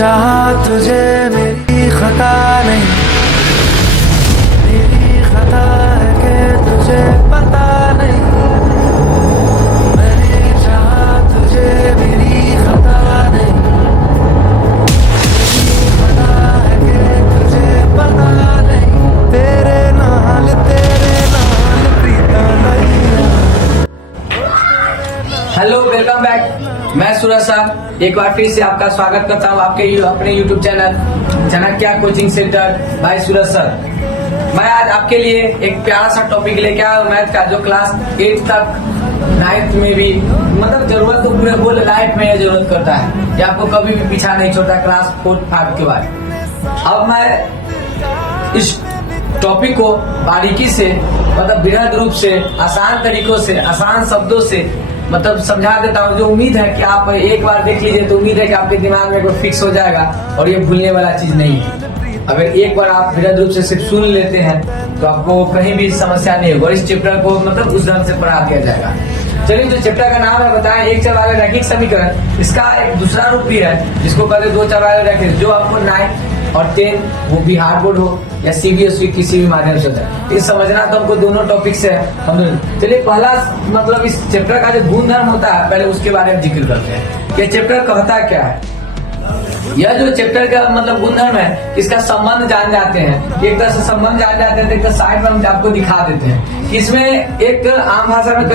चाहा तुझे मेरी खता नहीं, मेरी खता है कि तुझे पता नहीं। मैंने चाहा तुझे मेरी खता नहीं, मेरी खता है कि तुझे पता नहीं। तेरे नाल प्रीता नहीं। Hello, welcome back. मैं सूरज सर एक बार फिर से आपका स्वागत करता हूँ आपके अपने YouTube channel Jankiya coaching centre by Suraj sir. मैं आज आपके लिए एक प्यारा सा टॉपिक लेके आया हूँ मैथ का, जो क्लास 8 तक 9th में भी मतलब जरूरत तो पूरे होल लाइफ में जरूरत करता है, ये आपको कभी भी पीछा नहीं छोड़ता क्लास 4-5 के बाद। अब मैं इस टॉपिक को बारीकी से मतलब बृहद रूप से आसान तरीकों से आसान शब्दों से मतलब समझा देता हूँ, जो उम्मीद है कि आप एक बार देख लीजिए तो उम्मीद है कि आपके दिमाग में कोई फिक्स हो जाएगा और ये भूलने वाला चीज नहीं है। अगर एक बार आप बृहद रूप से सिर्फ सुन लेते हैं तो आपको कहीं भी समस्या नहीं होगी और इस चैप्टर को मतलब उस ढंग से पढ़ा दिया जाएगा। चलिए, जो चैप्टर का नाम है बताएं, एक चर वाले रैखिक समीकरण। इसका एक दूसरा रूप भी है जिसको कहते दो चर वाले रैखिक, जो आपको 9 और 10 वो भी हार्ड बोर्ड हो या सीबीएसई किसी भी माध्यम से होता है, ये समझना तो हमको दोनों टॉपिक से है। चलिए, पहला मतलब इस चैप्टर का जो गुणधर्म होता है पहले उसके बारे में जिक्र करते हैं। ये चैप्टर कहता क्या है? यह जो चैप्टर का मतलब गुणधर्म है, इसका संबंध जान जाते हैं। एक तरह से संबंध जान जाते हैं, तो साइड में हम आपको दिखा देते हैं। इसमें एक आम भाषा में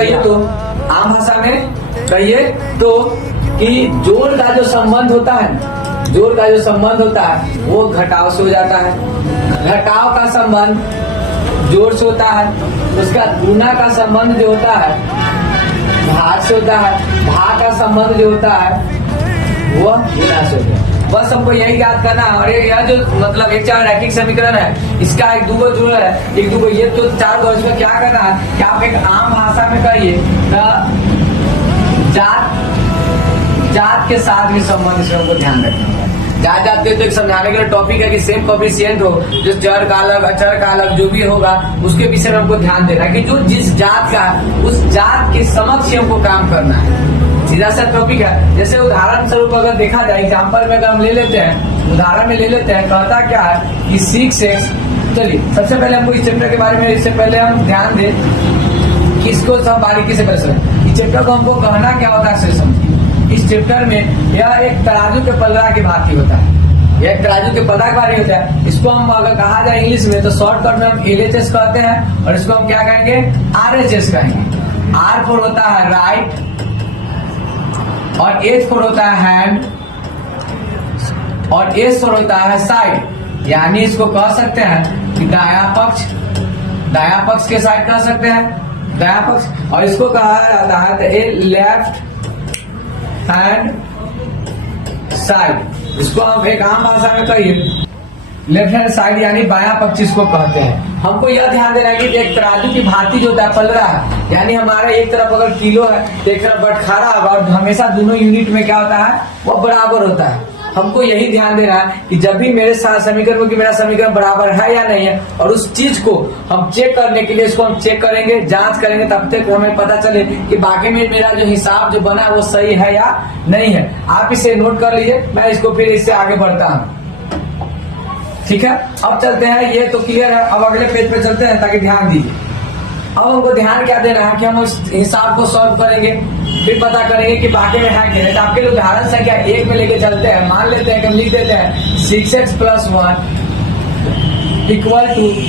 कहिए तो कि जोड़ का जो संबंध होता है, जोड़ का जो संबंध होता है वो घटाव से हो जाता है। घटाव का संबंध जोड़ से होता है। उसका गुना का संबंध जो होता है भाग से होता है। भाग का संबंध जो होता है वह गुना से होता है। बस हमको यही याद करना है। और यह जो मतलब एक चार रैखिक समीकरण है, इसका एक दूगो जोड़ है, एक दूगो ये तो चार दो। इसमें क्या करना है कि आप एक आम भाषा में कहिए जात के साथ भी संबंध, इसमें हमको ध्यान रखना है। जात के तो एक समझाने के लिए टॉपिक है कि सेम कोएफिशिएंट हो, जो चर का अलग अचर का अलग जो भी होगा उसके विषय में हमको ध्यान देना है कि जो जिस जात का उस जात के समक्ष हमको काम करना है। सीधा सा टॉपिक है। जैसे उदाहरण स्वरूप अगर देखा जाए, एग्जाम्पल में अगर हम ले लेते हैं, उदाहरण में ले लेते हैं, कहता क्या है कि 6x। चलिए, सबसे पहले हमको इस चैप्टर के बारे में इससे पहले हम ध्यान दें कि इसको सब बारीकी से पढ़ें। इस चैप्टर को हमको कहना क्या होता है समझिए। इस चैप्टर में यह एक तराजू के पलड़ा की भांति होता है। यह एक तराजू के पलड़ा की भांति होता है। इसको हम अगर कहा जाए इंग्लिश में तो शॉर्टकट में हम LHS कहते हैं, और इसको हम क्या कहेंगे? RHS कहेंगे। R फॉर होता है राइट और H फॉर होता है हैंड और S फॉर होता है साइड। यानी इसको कह सकते हैं कि दायां पक्ष के साइड कह सकते हैं, दायां पक्ष। और इसको कहा जाता है लेफ्ट हैंड साइड। इसको हम एक आम भाषा में कहिए लेफ्ट हैंड साइड, यानी बायां पक्ष इसको कहते हैं। हमको यह ध्यान देना है कि एक तराजू की भांति जो होता है पलड़ा है, यानी हमारा एक तरफ अगर किलो है तो एक तरफ बटखारा होगा, और हमेशा दोनों यूनिट में क्या होता है वो बराबर होता है। हमको यही ध्यान देना है कि जब भी मेरे समीकरण को कि मेरा समीकरण बराबर है या नहीं है, और उस चीज को हम चेक करने के लिए इसको हम चेक करेंगे, जांच करेंगे, तब तक हमें पता चले कि बाकी में मेरा जो हिसाब जो बना है वो सही है या नहीं है। आप इसे नोट कर लीजिए, मैं इसको फिर इससे आगे बढ़ता हूँ। ठीक है, अब चलते हैं, ये तो क्लियर है। अब अगले पेज पे चलते हैं ताकि ध्यान दीजिए। अब हमको ध्यान क्या देना है कि हम उस हिसाब को सॉल्व करेंगे, फिर पता करेंगे कि बाकी में है क्या नहीं। तो आपके लिए उदाहरण संख्या 1 में लेके चलते हैं। मान लेते हैं कि हम लिख देते हैं 6x + 1 =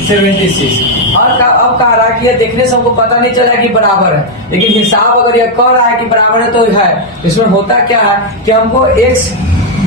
76। और अब कह रहा है कि ये देखने से हमको पता नहीं चला कि बराबर है, लेकिन हिसाब अगर ये कह रहा है कि बराबर है तो है। इसमें होता क्या है कि हमको x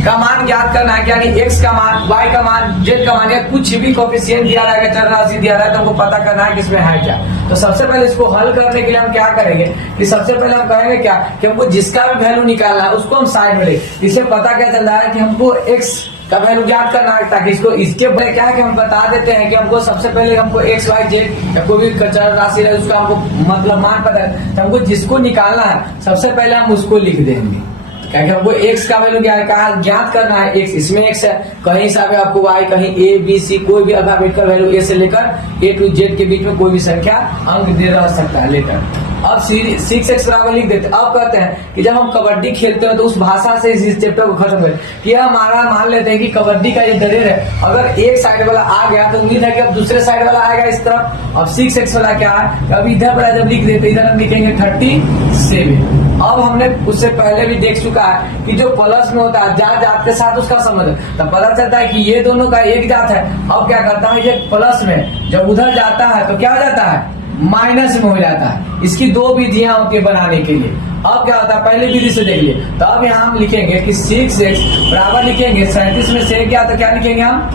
का मान ज्ञात करना है, यानी x का मान, y का मान, z का मान, या कुछ भी कोएफिशिएंट दिया रहेगा, चर राशि दिया रहा है, तो हमको पता करना है कि इसमें है क्या। तो सबसे पहले इसको हल करने के लिए हम क्या करेंगे कि सबसे पहले हम कहेंगे क्या कि हमको जिसका भी वैल्यू निकालना है उसको हम साइड में ले। इससे पता क्या चल रहा है कि हमको x का वैल्यू ज्ञात करना है, ताकि इसको इसके पहले क्या है कि हम बता देते हैं कि हमको सबसे पहले हमको x y z या कोई भी चर राशि है उसका हमको मतलब मान पता है, तो हमको जिसको निकालना है सबसे पहले हम उसको लिख देंगे। क्या हमको x का वैल्यू ज्ञात करना है। x इसमें x है, कहीं हिसाब है आपको y, कहीं a b c कोई भी अल्फाबेट का वैल्यू a से लेकर a to z के बीच में कोई भी संख्या अंक दे रह सकता है लेटर। अब 6x बराबर लिख देते। अब कहते हैं कि जब हम कबड्डी खेलते हैं तो उस भाषा से इस चैप्टर को खत्म करें कि हमारा मान लेते हैं कि कबड्डी का ये दरेर है, अगर एक साइड वाला आ गया तो उम्मीद है कि अब दूसरे साइड वाला आएगा इस तरफ। अब 6x वाला क्या है, अब इधर वाला जब लिख देते इधर हम लिखेंगे 37। अब हमने उससे पहले भी देख चुका है कि जो प्लस में होता है जात जात के साथ उसका संबंध है, तब पता चलता है कि ये दोनों का एक जात है। अब क्या करता है, ये प्लस में जब उधर जाता है तो क्या हो जाता है, माइनस में हो जाता है। इसकी दो विधियां होती है बनाने के लिए। अब क्या होता है, पहले विधि से देख लिए। तो अब यहाँ हम लिखेंगे कि 6x बराबर लिखेंगे 37 में से क्या, तो क्या लिखेंगे हम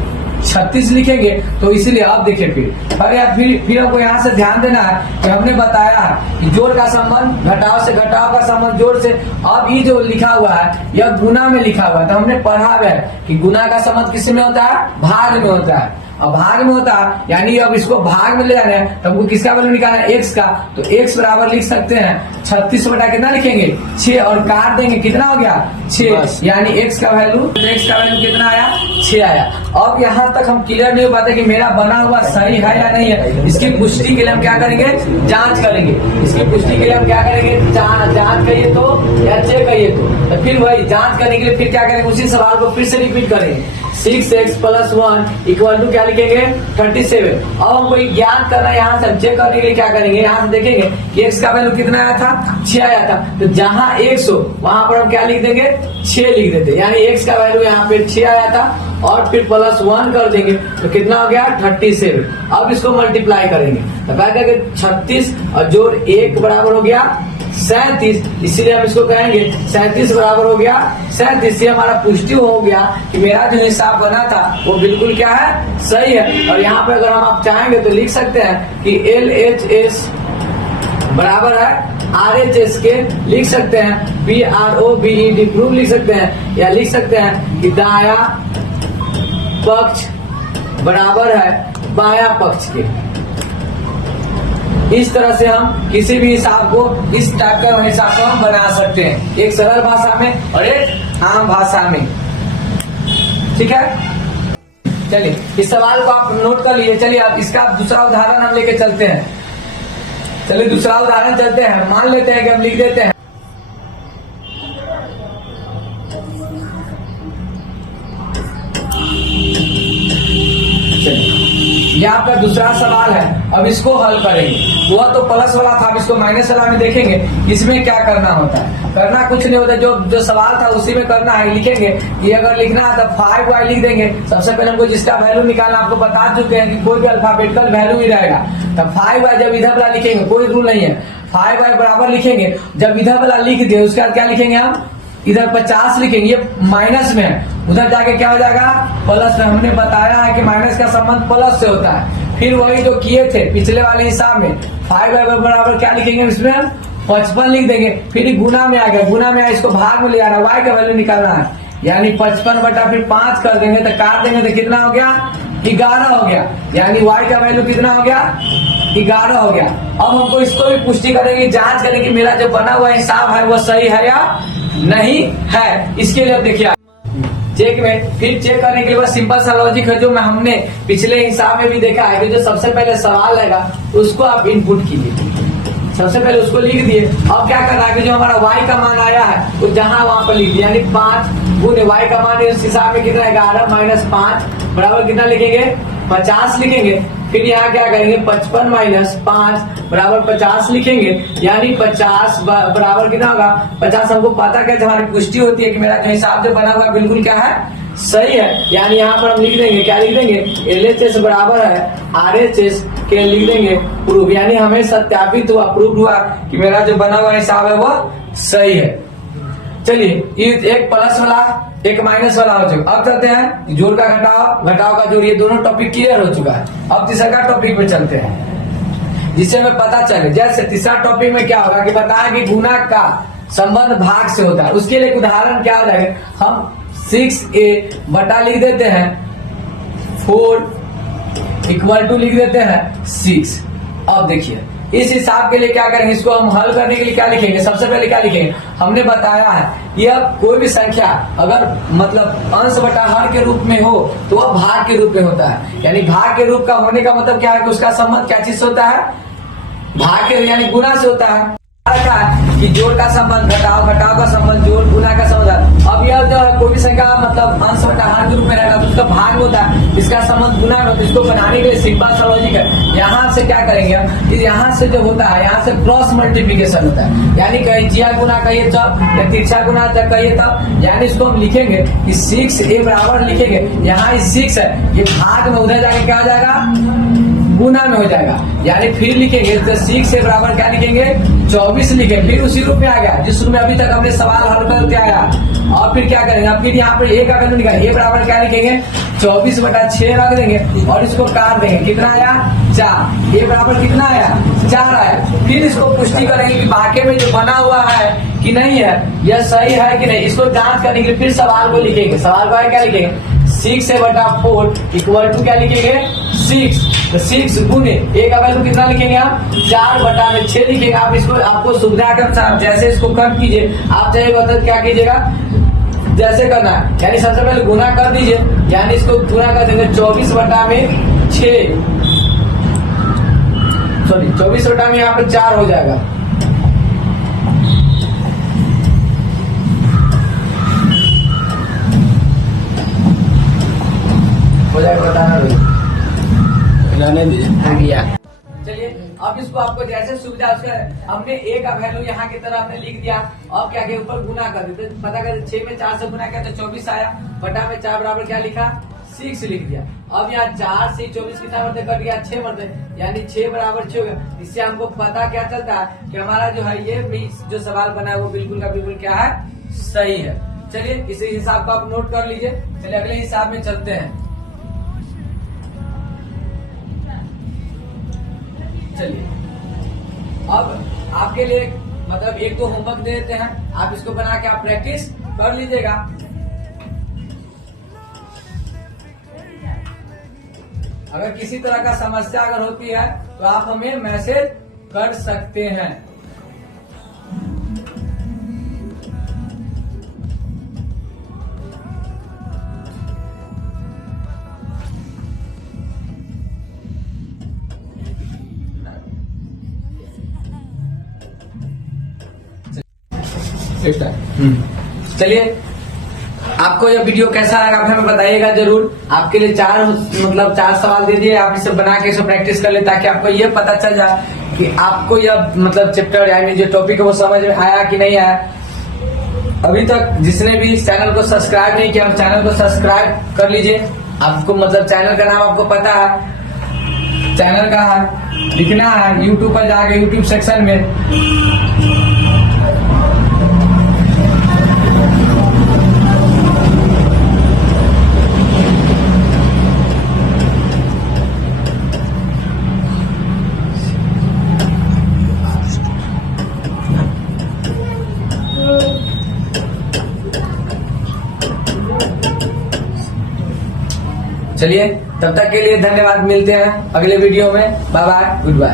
36 लिखेंगे। तो इसीलिए अब देखिए फिर हमको यहाँ से ध्यान देना है कि हमने बताया है कि जोड़ का संबंध घटाव से, घटाव का संबंध जोड़ से। अब ये जो लिखा हुआ है यह गुना में लिखा हुआ है, तो हमने पढ़ा है कि गुना का संबंध किस में होता है, भाग में होता है। अब भाग में होता है यानी अब इसको भाग में ले जाना है तो हमको किसका वैल्यू निकालना है, x का। तो x बराबर लिख सकते हैं 36 बटा कितना लिखेंगे 6 और काट देंगे, कितना हो गया 6, यानी x का वैल्यू कितना आया 6 आया। अब यहाँ तक हम क्लियर नहीं हो पाते कि मेरा बना हुआ सही है या नहीं है। इसकी पुष्टि के लिए हम क्या करेंगे, जांच करेंगे। इसकी पुष्टि के लिए हम क्या करेंगे, जांच करिए तो या चेक करिए तो फिर वही जांच करने के लिए फिर क्या करेंगे, उसी सवाल को फिर से रिपीट करेंगे। 6x + 1 इक्वल टू क्या लिखेंगे 37। अब हमको ज्ञात करना है, यहाँ से हम चेक करने के लिए क्या करेंगे, यहाँ से देखेंगे कि x का वैल्यू कितना आया था 6 आया था। तो जहाँ x हो वहां पर हम क्या लिख देंगे 6 लिख देते, यानी x का वैल्यू यहाँ पे 6 आया था और फिर +1 कर देंगे तो कितना हो गया 37। अब इसको मल्टीप्लाई करेंगे तो क्या करेंगे 36 और जोड़ 1 बराबर हो गया 37, इसीलिए हम इसको कहेंगे 37 बराबर हो गया 37। से हमारा पुष्टि हो गया कि मेरा जो हिसाब बना था वो बिल्कुल क्या है, सही है। और यहाँ पे अगर हम आप चाहेंगे तो लिख सकते हैं कि LHS बराबर है RHS के, लिख सकते हैं PROVED प्रूफ लिख सकते हैं, या लिख सकते हैं कि दाया पक्ष बराबर है बाया पक्ष के। इस तरह से हम किसी भी हिसाब को इस टाइप का हिसाब को हम बना सकते हैं, एक सरल भाषा में और एक आम भाषा में। ठीक है, चलिए इस सवाल को आप नोट कर लिए। चलिए अब इसका दूसरा उदाहरण हम लेके चलते हैं। चलिए दूसरा उदाहरण चलते हैं। मान लेते हैं कि हम लिख देते हैं ये आपका दूसरा सवाल है। अब इसको हल करेंगे। वह तो प्लस वाला था, अब इसको माइनस वाला में देखेंगे। इसमें क्या करना होता है, करना कुछ नहीं होता, जो सवाल था उसी में करना है। लिखेंगे कि अगर लिखना है तो 5y लिख देंगे। सबसे पहले हमको जिसका वैल्यू निकालना आपको बता चुके हैं कि कोई भी अल्फाबेटिकल वैल्यू ही रहेगा। तो 5y जब इधर वाला लिखेंगे, कोई रूल नहीं है, 5y बराबर लिखेंगे। जब इधर वाला लिख दिए उसके बाद क्या लिखेंगे, हम इधर 50 लिखेंगे। ये माइनस में है, उधर जाके क्या हो जाएगा प्लस में। हमने बताया है कि माइनस का संबंध प्लस से होता है। फिर वही जो किए थे पिछले वाले हिसाब में 5y बराबर क्या लिखेंगे, इसमें 55 लिख देंगे। फिर गुना में आ गया, गुना में इसको भाग में ले आना, y का वैल्यू निकालना है, यानी 55 बटा फिर 5 कर देंगे तो काट देंगे तो कितना हो गया 11 हो गया, यानी y का वैल्यू कितना हो गया 11 हो गया। अब हमको इसको भी पुष्टि करेंगे, जांच करेंगे कि मेरा जो बना हुआ हिसाब है वो सही है या नहीं है। इसके लिए अब देखिए चेक में, फिर चेक करने के बाद सिंपल सा लॉजिक है जो हमने पिछले हिसाब में भी देखा है कि जो सबसे पहले सवाल आएगा उसको आप इनपुट कीजिए। सबसे पहले उसको लिख दिए। अब क्या करना है कि जो हमारा y का मान आया है वो जहां वहां पर लिख दिया, यानी 5 गुने y का मान उस हिसाब में कितना 11 - 5 बराबर कितना लिखेंगे 50 लिखेंगे। फिर यहाँ क्या करेंगे 55 - 5 बराबर 50 लिखेंगे, यानी 50 बराबर कितना होगा 50। हमको पता क्या हमारी पुष्टि होती है कि मेरा जो हिसाब जो बना हुआ बिल्कुल क्या है सही है। यानी यहाँ पर हम लिख देंगे, क्या लिख देंगे LHS बराबर है RHS के, लिख देंगे प्रूफ, यानी हमें सत्यापित हुआ, प्रूफ हुआ कि मेरा जो बना हुआ हिसाब है वो सही है। चलिए एक प्लस वाला एक माइनस वाला हो चुका। अब चलते हैं जोड़ का घटाव, घटाव का जोड़, ये दोनों टॉपिक क्लियर हो चुका है। अब तीसरा टॉपिक पे चलते हैं जिससे हमें पता चले। जैसे तीसरा टॉपिक में क्या होगा कि बताया कि गुना का संबंध भाग से होता है। उसके लिए एक उदाहरण क्या हो जाएगा, हम 6a बटा लिख देते हैं 4 इक्वल टू लिख देते हैं 6। अब देखिए इस हिसाब के लिए क्या करेंगे, इसको हम हल करने के लिए क्या लिखेंगे, सबसे पहले क्या लिखेंगे, हमने बताया है यह कोई भी संख्या अगर मतलब अंश बटा हर के रूप में हो तो वह भाग के रूप में होता है। यानी भाग के रूप का होने का मतलब क्या है कि उसका संबंध क्या चीज से होता है, भाग के यानी गुना से होता है कि जोड़ का संबंध घटाव, घटाव का संबंध जोड़, गुना का संबंध। अब यह जो कोई भी संख्या मतलब अंश बटा हर के रूप में रहेगा तो उसका भाग होता है, इसका संबंध गुना में होता है। इसको बनाने के लिए सिंपल सा लॉजिक है। यहाँ से क्या करेंगे कि यहाँ से जो होता है यहाँ से क्रॉस मल्टीप्लीकेशन होता है, यानी कहीं जिया गुना कहिए तब या तिरछा गुना तक कहिए तब, यानी इसको हम लिखेंगे कि 6a बराबर लिखेंगे, यहाँ 6 है, ये भाग में उधर जाके क्या हो जाएगा गुना में हो जाएगा, यानी फिर लिखेंगे तो 6 बराबर क्या लिखेंगे 24 लिखेंगे। फिर उसी रूप में आ गया जिस रूप में अभी तक हमने सवाल हल करके आया। और फिर क्या करेंगे, फिर यहाँ पे a का वैल्यू निकालेंगे, a बराबर क्या लिखेंगे 24/6 रख देंगे और इसको काट देंगे, कितना आया 4। a बराबर कितना आया 4 आया। फिर इसको पुष्टि करेंगे कि वाकई में जो बना हुआ है कि नहीं है, यह सही है कि नहीं, इसको जांच करने के लिए फिर सवाल को लिखेंगे। सवाल को क्या लिखेंगे 6/4 इक्वल टू क्या लिखेंगे 6, तो 6 गुने a का वैल्यू कितना लिखेंगे आप 4/6 लिखेंगे। आप इसको आपको सुविधा के अनुसार जैसे इसको कट कीजिए, आप चाहे बता क्या कीजिएगा जैसे करना है, यानी सबसे पहले गुना कर दीजिए, यानी इसको गुना कर देंगे 24/6, सॉरी 24 में यहाँ पे 4 हो जाएगा। हो जाएगा, बताना गया। चलिए अब इसको आपको जैसे सुविधा उसका हमने a का वैल्यू यहाँ की तरह हमने लिख दिया। अब क्या किया ऊपर गुना कर देते, पता कर 6 में 4 से गुना किया तो 24 आया, बटा में 4 बराबर क्या लिखा 6 लिख दिया। अब यहाँ 4 से 24 कितना बढ़ते कट गया 6 बढ़ते, यानी 6 बराबर 6 हो गया। इससे हमको पता क्या चलता है कि हमारा जो है ये जो सवाल बना है वो बिल्कुल का बिल्कुल क्या है सही है। चलिए इसी हिसाब को आप नोट कर लीजिए। चलिए अगले हिसाब में चलते हैं। चलिए अब आपके लिए मतलब एक तो होमवर्क दे देते हैं, आप इसको बना के आप प्रैक्टिस कर लीजिएगा। अगर किसी तरह का समस्या अगर होती है तो आप हमें मैसेज कर सकते हैं। चलिए आपको यह वीडियो कैसा लगा आप हमें बताइएगा जरूर। आपके लिए 4 सवाल दे दिए, आप इसे बना के इसे प्रैक्टिस कर ले ताकि आपको यह पता चल जाए कि आपको यह मतलब चैप्टर यानी जो टॉपिक है वो समझ में आया कि नहीं आया। अभी तक जिसने भी चैनल को सब्सक्राइब नहीं किया चैनल को सब्सक्राइब कर लीजिए। आपको मतलब चैनल का नाम आपको पता है, चैनल का है लिखना है यूट्यूब पर जाके यूट्यूब सेक्शन में चलिए तब तक के लिए धन्यवाद, मिलते हैं अगले वीडियो में। Bye bye, good bye.